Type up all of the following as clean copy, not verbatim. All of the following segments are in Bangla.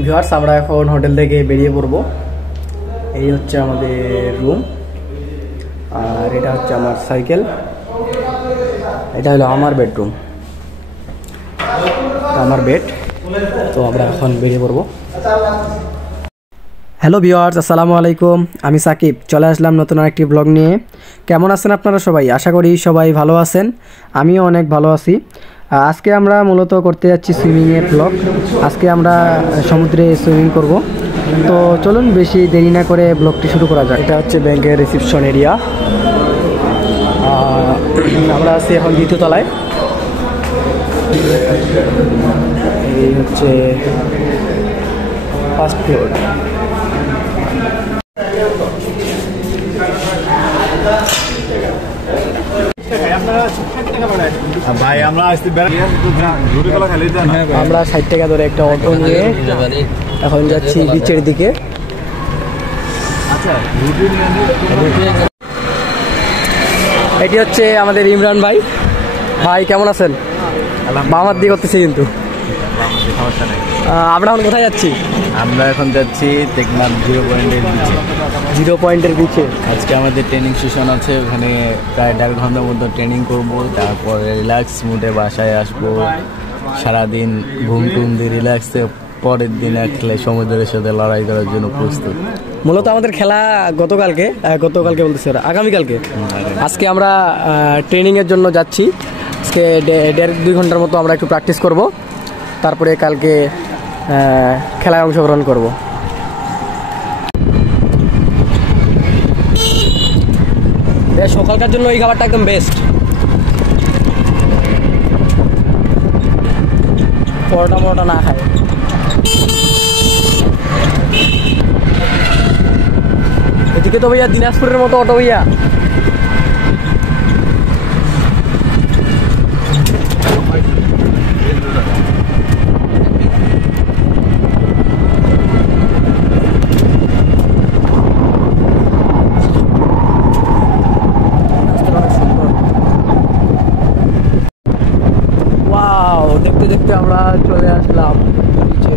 ভিউয়ার্স, আমরা এখন হোটেল থেকে বেরিয়ে পড়ব। এই হচ্ছে আমাদের রুম, আর এটা হচ্ছে আমার সাইকেল, এটা হলো আমার বেডরুম, আমার বেড। তো আমরা এখন বেরিয়ে পড়ব। হ্যালো ভিউয়ার্স, আসসালামু আলাইকুম। আমি সাকিব, চলে আসলাম নতুন আরেকটি ব্লগ নিয়ে। কেমন আছেন আপনারা সবাই? আশা করি সবাই ভালো আছেন, আমিও অনেক ভালো আছি। আজকে আমরা মূলত করতে যাচ্ছি সুইমিংয়ের ব্লগ। আজকে আমরা সমুদ্রে সুইমিং করব। তো চলুন বেশি দেরি না করে ব্লগটি শুরু করা যাক। এটা হচ্ছে ব্যাংকের রিসিপশন এরিয়া। আমরা আছি এখন দ্বিতীয় তলায়। এই হচ্ছে ফার্স্ট ফ্লোর। আমরা 60 টাকা ধরে একটা অটো নিয়ে এখন যাচ্ছি বিচের দিকে। এটি হচ্ছে আমাদের ইমরান ভাই। ভাই কেমন আছেন? বামার দিকে করতেছি কিন্তু আমরা এখন কোথায় যাচ্ছি? আমরা এখন যাচ্ছি টেকনাফ 0 পয়েন্টের বিচে। আজকে আমাদের ট্রেনিং সেশন আছে, ওখানে প্রায় 1.5 ঘন্টার মতো ট্রেনিং করব। তারপরে রিল্যাক্স মুডে বাসায় আসবো, সারাদিন ঘুম টুম দিয়ে রিল্যাক্সে পরের দিন আসলে সমুদ্রের সাথে লড়াই করার জন্য প্রস্তুত। মূলত আমাদের খেলা গতকালকে বলতেছি ওরা আগামীকালকে। আজকে আমরা ট্রেনিংয়ের জন্য যাচ্ছি। আজকে 1.5-2 ঘন্টার মতো আমরা একটু প্র্যাকটিস করব, তারপরে কালকে খেলায় অংশগ্রহণ করব। সকালকার জন্য এই খাবারটা একদম বেস্ট। পরোটা না খায়। এদিকে তো ভাইয়া দিনাজপুরের মতো অটো ভাইয়া। দেখতে দেখতে আমরা চলে আসলাম বিচে।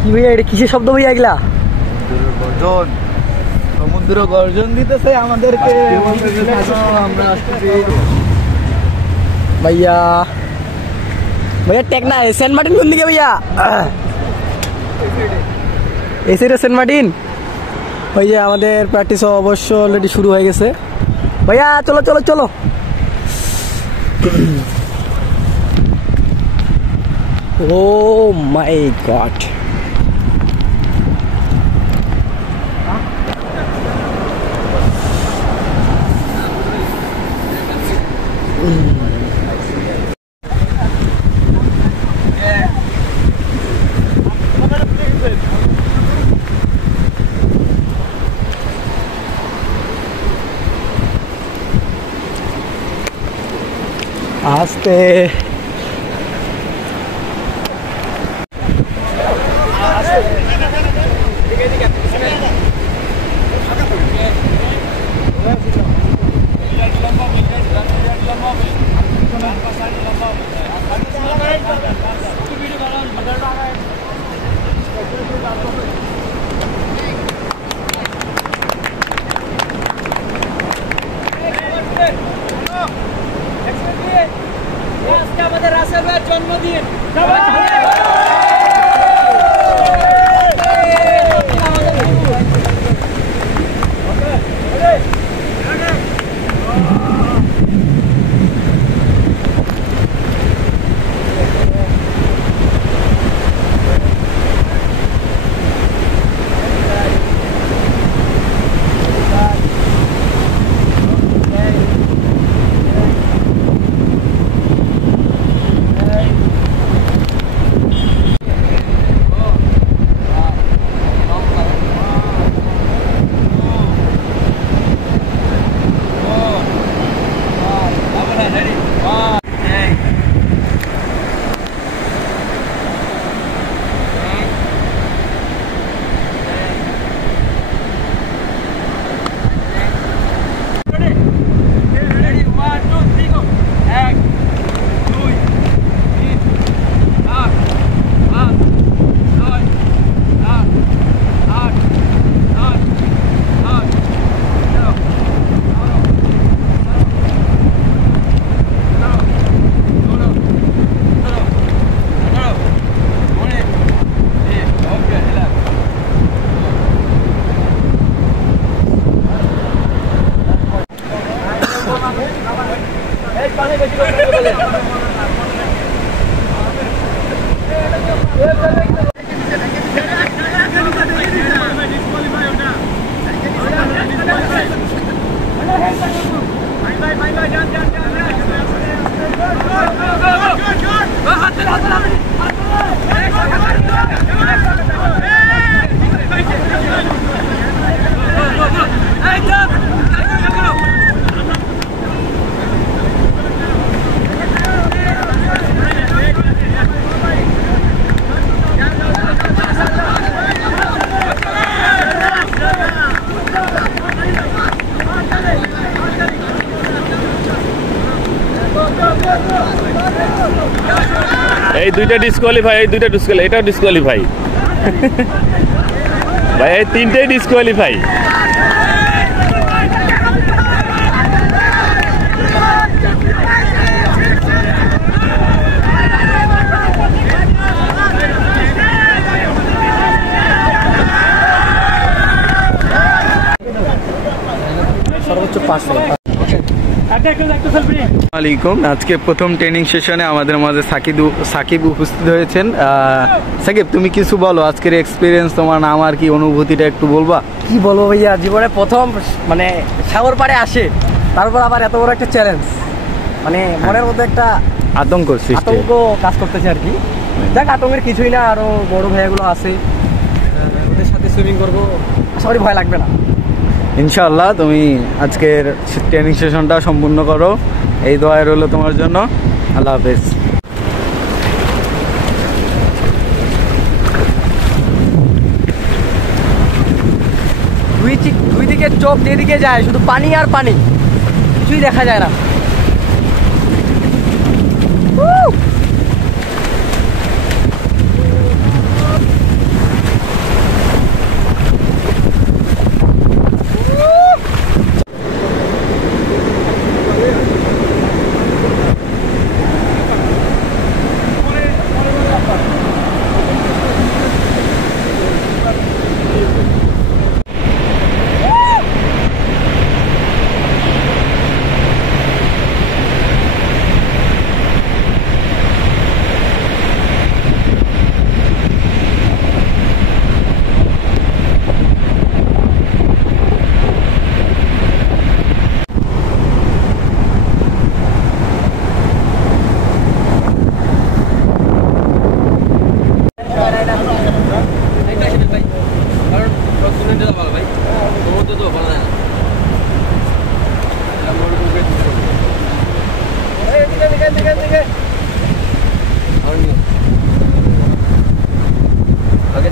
কি ভাইয়া, এটা কিসের শব্দ ভাইয়া এগুলা? সমুদ্র গর্জন দিতেছে আমাদেরকে। ভাইয়া টেকনা সেন্ট মার্টিন কোন দিকে ভাইয়া? এই সাইডে সেন্ট মার্টিন। ওই যে আমাদের প্র্যাকটিস অবশ্য অলরেডি শুরু হয়ে গেছে। ভাইয়া চলো চলো চলো। ও মাই গড, আস্তে আমাদের রাসেল ভাইয়ের জন্মদিন। এই দুইটা ডিসকোয়ালিফাই, এই দুইটা ডিসকোয়ালিফাই, এটাও ডিসকোয়ালিফাই ভাই, এই তিনটেই ডিসকোয়ালিফাই। সর্বোচ্চ 500। আসসালামাইকুম। আজকে প্রথম ট্রেনিং সেশনে আমাদের মাঝে সাকিব উপস্থিত হয়েছেন। সাকিব, তুমি কিছু বলো, আজকের এক্সপিরিয়েন্স তোমার, নাম আর কি অনুভূতিটা একটু বলবা? কি বলবো ভাইয়া, জীবনে প্রথম মানে সাগর পাড়ে আসে, তারপর আবার এত বড় একটা চ্যালেঞ্জ, মানে মনের মধ্যে একটা আতঙ্ক কাজ করতেছে আর কি। দেখ, আতঙ্কের কিছুই না, আরো বড় ভাইয়াগুলো আছে, ওদের সাথে সুইমিং করবো, আশা করি ভয় লাগবে না। ইনশাআল্লাহ তুমি আজকের ট্রেনিং সেশনটা সম্পূর্ণ করো, এই দোয়া রইল তোমার জন্য। আল্লাহ হাফেজ। দুই দিকে চোখ যেদিকে যায় শুধু পানি আর পানি, কিছুই দেখা যায় না।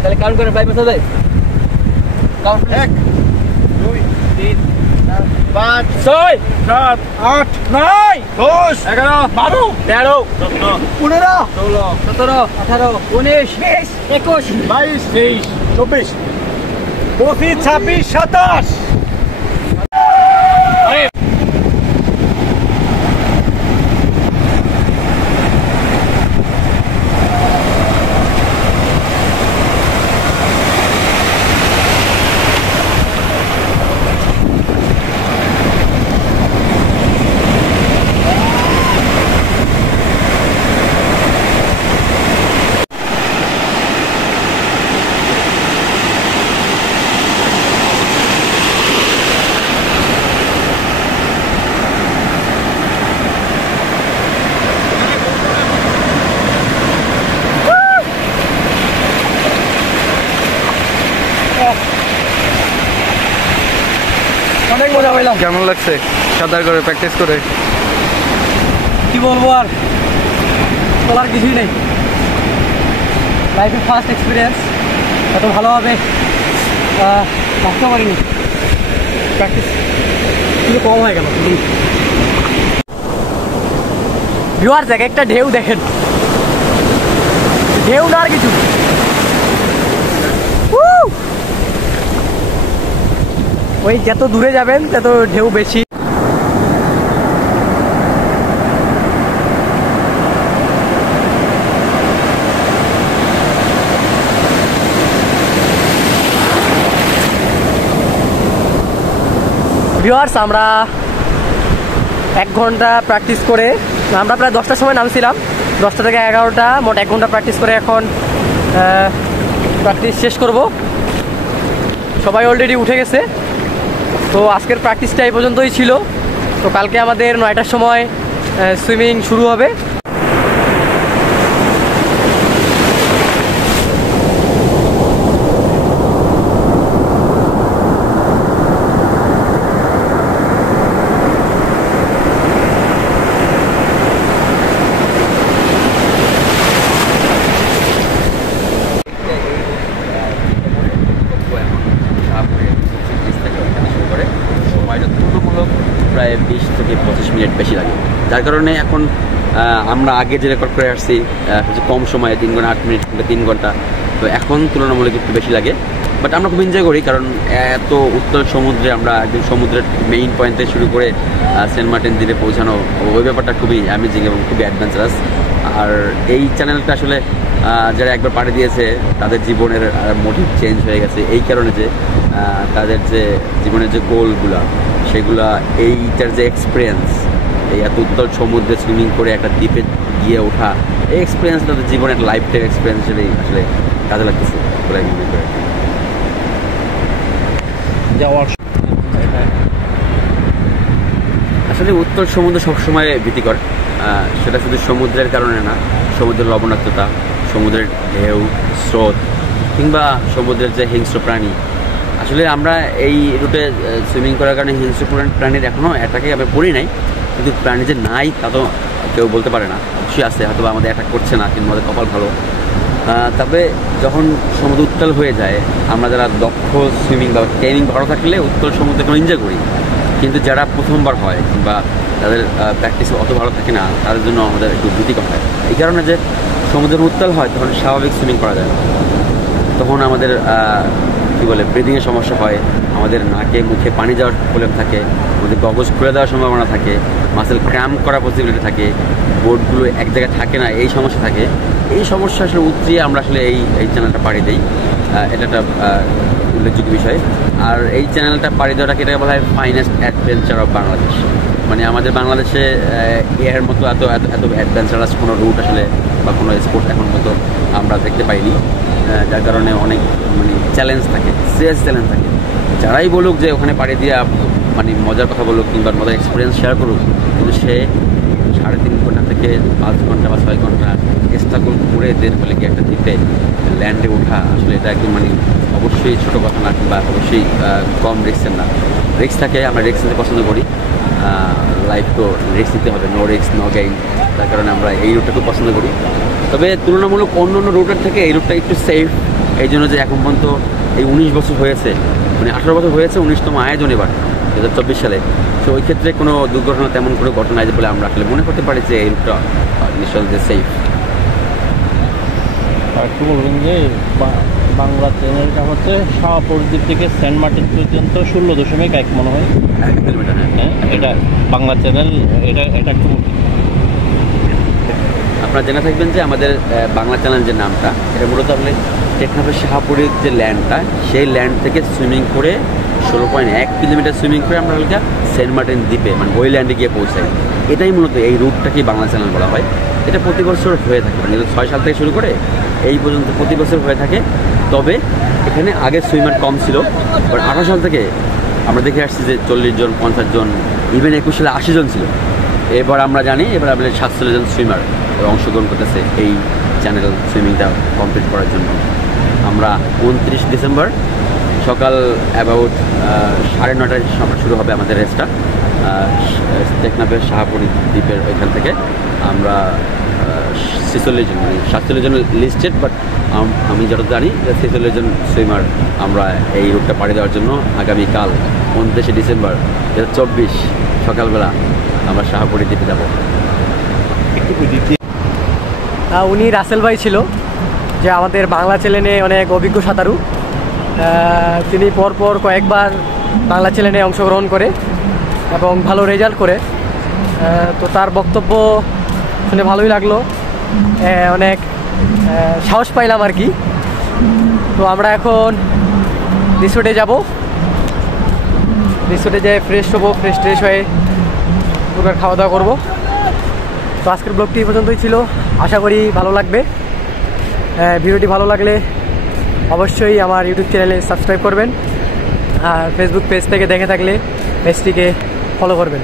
তাহলে কাউন্ট করেন, 5 বছর দেয় কাউন্ট। 1 2 3 4 5 6 7 8 9 10 11 12 13 14 15 16 17 18 19 20 21 22 23 24 25 26 27। অনেক মজা পেলাম। কেমন লাগছে সাঁতার করে প্র্যাকটিস করে? কি বলবো, আর বলার কিছুই নেই। লাইফের ফার্স্ট এক্সপিরিয়েন্স, এত ভালোভাবে ভাবতে পারিনি। প্র্যাকটিস কিন্তু কম হয়ে গেল। ভিউয়ার্স, এক একটা ঢেউ দেখেন, ঢেউ না আর কিছু। ওই যত দূরে যাবেন তত ঢেউ বেশি। ভিউয়ার্স, আমরা 1 ঘন্টা প্র্যাকটিস করে, আমরা প্রায় 10টার সময় নামছিলাম, 10টা থেকে 11টা, মোট 1 ঘন্টা প্র্যাকটিস করে এখন প্র্যাকটিস শেষ করব। সবাই অলরেডি উঠে গেছে, তো আজকের প্র্যাকটিসটা এই পর্যন্তই ছিল। তো কালকে আমাদের 9টার সময় সুইমিং শুরু হবে। প্রায় 20 থেকে 25 মিনিট বেশি লাগে, যার কারণে এখন আমরা আগে যে রেকর্ড করে আসছি কম সময়ে 3 ঘন্টা 8 মিনিট কিংবা 3 ঘন্টা, তো এখন তুলনামূলক একটু বেশি লাগে। বাট আমরা খুব এনজয় করি, কারণ এত উত্তল সমুদ্রে আমরা একদম সমুদ্রের মেইন পয়েন্ট থেকে শুরু করে সেন্ট মার্টিন দ্বীপে পৌঁছানো, ওই ব্যাপারটা খুবই অ্যামেজিং এবং খুবই অ্যাডভেঞ্চারাস। আর এই চ্যানেলটা আসলে যারা একবার পাড়ি দিয়েছে তাদের জীবনের মোটিভ চেঞ্জ হয়ে গেছে, এই কারণে যে তাদের যে জীবনের যে গোলগুলা সেগুলা এইটার যে এক্সপিরিয়েন্স, এই এত উত্তল সমুদ্রে সুইমিং করে একটা দ্বীপে গিয়ে ওঠা, এই এক্সপিরিয়েন্স তাদের জীবনের লাইফ টাইম এক্সপিরিয়েন্স হিসেবে আসলে কাজে লাগতেছে বলে আমি মনে করি। আসলে উত্তর সমুদ্র সবসময় ভীতিকর, সেটা শুধু সমুদ্রের কারণে না, সমুদ্রের লবণাক্ততা, সমুদ্রের ঢেউ, স্রোত কিংবা সমুদ্রের যে হিংস্র প্রাণী। আসলে আমরা এই রুটে সুইমিং করার কারণে হিংস্র প্রাণীর এখনও অ্যাটাকে আমি পড়ি নাই, কিন্তু প্রাণী যে নাই তা তো কেউ বলতে পারে না, অবশ্যই আছে, হয়তো আমাদের অ্যাটাক করছে না, কিন্তু আমাদের কপাল ভালো। তবে যখন সমুদ্র উত্তাল হয়ে যায়, আমরা যারা দক্ষ সুইমিং বা ট্রেনিং ভালো থাকলে উত্তাল সমুদ্রে কোনো এনজয় করি, কিন্তু যারা প্রথমবার হয় কিংবা তাদের প্র্যাকটিস অত ভালো থাকে না, তাদের জন্য আমাদের একটু ভীতিকর হয়। এই কারণে যে সমুদ্রের উত্তাল হয় তখন স্বাভাবিক সুইমিং করা যায় না, তখন আমাদের কী বলে ব্রিদিংয়ের সমস্যা হয়, আমাদের নাকে মুখে পানি যাওয়ার প্রবলেম থাকে, আমাদের গগজ খুলে দেওয়ার সম্ভাবনা থাকে, মাসেল ক্র্যাম্প করার পসিবিলিটি থাকে, বোর্ডগুলো এক জায়গায় থাকে না, এই সমস্যা থাকে। এই সমস্যা আসলে উতরিয়ে আমরা আসলে এই চ্যানেলটা পাড়ি দিই, এটা একটা উল্লেখযোগ্য বিষয়। আর এই চ্যানেলটা পাড়ি দেওয়াটাকে এটাকে বলা হয় ফাইনেস্ট অ্যাডভেঞ্চার অফ বাংলাদেশ। মানে আমাদের বাংলাদেশে এর মতো এত এত এত অ্যাডভেঞ্চারাস কোনো রুট আসলে বা কোনো স্পোর্ট এখন মতো আমরা দেখতে পাইনি, যার কারণে অনেক মানে চ্যালেঞ্জ থাকে, সিরিয়াস চ্যালেঞ্জ থাকে। যারাই বলুক যে ওখানে পাড়ি দিয়ে মানে মজার কথা বলুক কিংবা মজার এক্সপিরিয়েন্স শেয়ার করুক, কিন্তু সে 3.5 ঘন্টা থেকে 5 ঘন্টা বা 6 ঘন্টা স্ট্রাগল করে দেন বলে কি একটা দ্বীপে ল্যান্ডে ওঠা, আসলে এটা একদম মানে অবশ্যই ছোটো কথা না কিংবা অবশ্যই কম রিস্কের না। রিস্ক থাকে, আমরা রিস্ক নিতে পছন্দ করি, লাইফ তো রিস্ক নিতে হবে, নো রিস্ক নো গেইন, তার কারণে আমরা এই রুটটা খুব পছন্দ করি। তবে তুলনামূলক অন্য অন্য রুটের থেকে এই রুটটা একটু সেফ, এই জন্য যে এখন পর্যন্ত এই 19 বছর হয়েছে, মানে 18 বছর হয়েছে 19তম আয়োজন এবার 2024 সালে। তো ওই ক্ষেত্রে কোনো দুর্ঘটনা তেমন কোনো ঘটনা আছে বলে আমরা আসলে মনে করতে পারি যে এই রুটটা নিঃসন্দেহে সেফ। আর একটু বলবেন যে বাংলা চ্যানেলটা হচ্ছে শাহপুর দ্বীপ থেকে সেন্ট মার্টিন পর্যন্ত 16.1 মনে হয় 1 কিলোমিটার। হ্যাঁ, এটা বাংলা চ্যানেল, এটা একটু আপনারা জেনে থাকবেন যে আমাদের বাংলা চ্যানেল যে নামটা, এটা মূলত আপনি টেকনাফের শাহপুরের যে ল্যান্ডটা, সেই ল্যান্ড থেকে সুইমিং করে 16.1 কিলোমিটার সুইমিং করে আমরা হালকা সেন্ট মার্টিন দ্বীপে মানে ওই ল্যান্ডে গিয়ে পৌঁছাই। এটাই মূলত এই রুটটাকেই বাংলা চ্যানেল বলা হয়। এটা প্রতি বছর হয়ে থাকে, মানে 6 সাল থেকে শুরু করে এই পর্যন্ত প্রতি বছর হয়ে থাকে। তবে এখানে আগে সুইমার কম ছিল, বাট 18 সাল থেকে আমরা দেখে আসছি যে 40 জন 50 জন, ইভেন 21 সালে 80 জন ছিল। এবার আমরা জানি এবার আমাদের 47 জন সুইমার অংশগ্রহণ করতেছে এই চ্যানেল সুইমিংটা কমপ্লিট করার জন্য। আমরা 29 ডিসেম্বর সকাল অ্যাবাউট 9:30টায় শুরু হবে আমাদের রেসটা, টেকনাফের শাহপুর দ্বীপের ওইখান থেকে। আমরা 46 জন, মানে 47 জন লিস্টেড, বাট আমি যত জানি যে 46 জন সুইমার আমরা এই রুটটা পাড়ি দেওয়ার জন্য আগামীকাল 29 ডিসেম্বর 2024 সকালবেলা আমরা শাহপুরি দ্বীপে যাব। উনি রাসেল ভাই ছিল, যে আমাদের বাংলা চ্যানেলে অনেক অভিজ্ঞ সাঁতারু। তিনি পরপর কয়েকবার বাংলা চ্যানেলে অংশগ্রহণ করে এবং ভালো রেজাল্ট করে। তো তার বক্তব্য শুনে ভালোই লাগলো, অনেক সাহস পাইলাম আর কি। তো আমরা এখন রিসোর্টে যাব, রিসোর্টে যেয়ে ফ্রেশ হবো, ফ্রেশ হয়ে দুপুরের খাওয়া দাওয়া করবো। তো আজকের ব্লগটি এই পর্যন্তই ছিল, আশা করি ভালো লাগবে। ভিডিওটি ভালো লাগলে অবশ্যই আমার ইউটিউব চ্যানেলে সাবস্ক্রাইব করবেন, আর ফেসবুক পেজ থেকে দেখে থাকলে পেজটিকে ফলো করবেন।